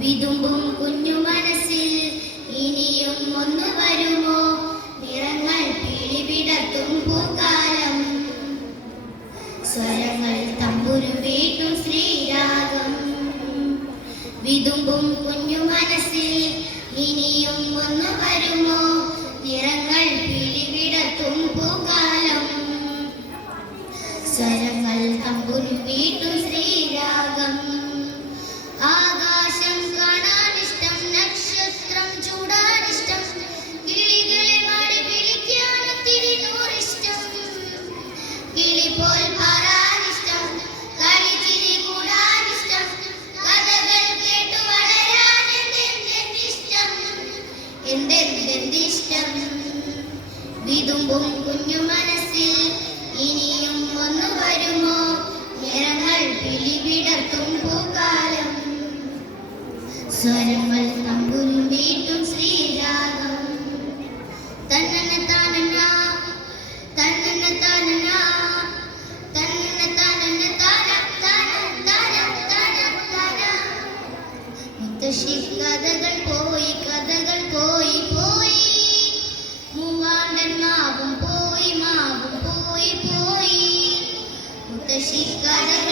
വിതുമ്പും കുഞ്ഞു മനസ്സിൽ ഇനിയും ഒന്ന് വരുമോ? നിറങ്ങൾ പിടിവിടത്തും പൂക്കാലം, സ്വരങ്ങൾ തമ്പുരു വീട്ടും ശ്രീരാഗം. വിതുമ്പും കുഞ്ഞു മനസ്സിൽ ഇനിയും ഒന്ന് വരുമോ? നിറങ്ങൾ പിടിവിടത്തും പൂക്കാലം, സ്വരങ്ങൾ തമ്പുരു വീട്ടും ശ്രീരാഗം. ആകാശം കാണാനിഷ്ടം, നക്ഷത്രം ചൂടാനിഷ്ടം, കിളികളെ പാടി വിളിക്കാനൊത്തിരി നൂറിഷ്ടം. കിളി പോൽ പാറാനിഷ്ടം, കളിച്ചിരി കൂടാനിഷ്ടം, കഥകൾ കേട്ടു വളരാൻ എന്തെന്തിഷ്ടം, എന്തെന്തിഷ്ടം. വിതുമ്പും കുഞ്ഞു മനസ്സിൽ ഇനിയും ഒന്ന് വരുമോ? നിറങ്ങൾ പിടിവിടത്തും പൂക്കാലം, സ്വരങ്ങൾ തമ്പുരു വീട്ടും ശ്രീരാഗം. തന്നന താനന തന്നന താനന തന്നന താനന താന താന താന താന താന. മുത്തശ്ശി കഥകൾ പോയി, കഥകൾ പോയി പോയി, മൂവാണ്ടൻ മാവും പോയി, മാവും പോയി പോയി. മുത്തശ്ശി കഥകൾ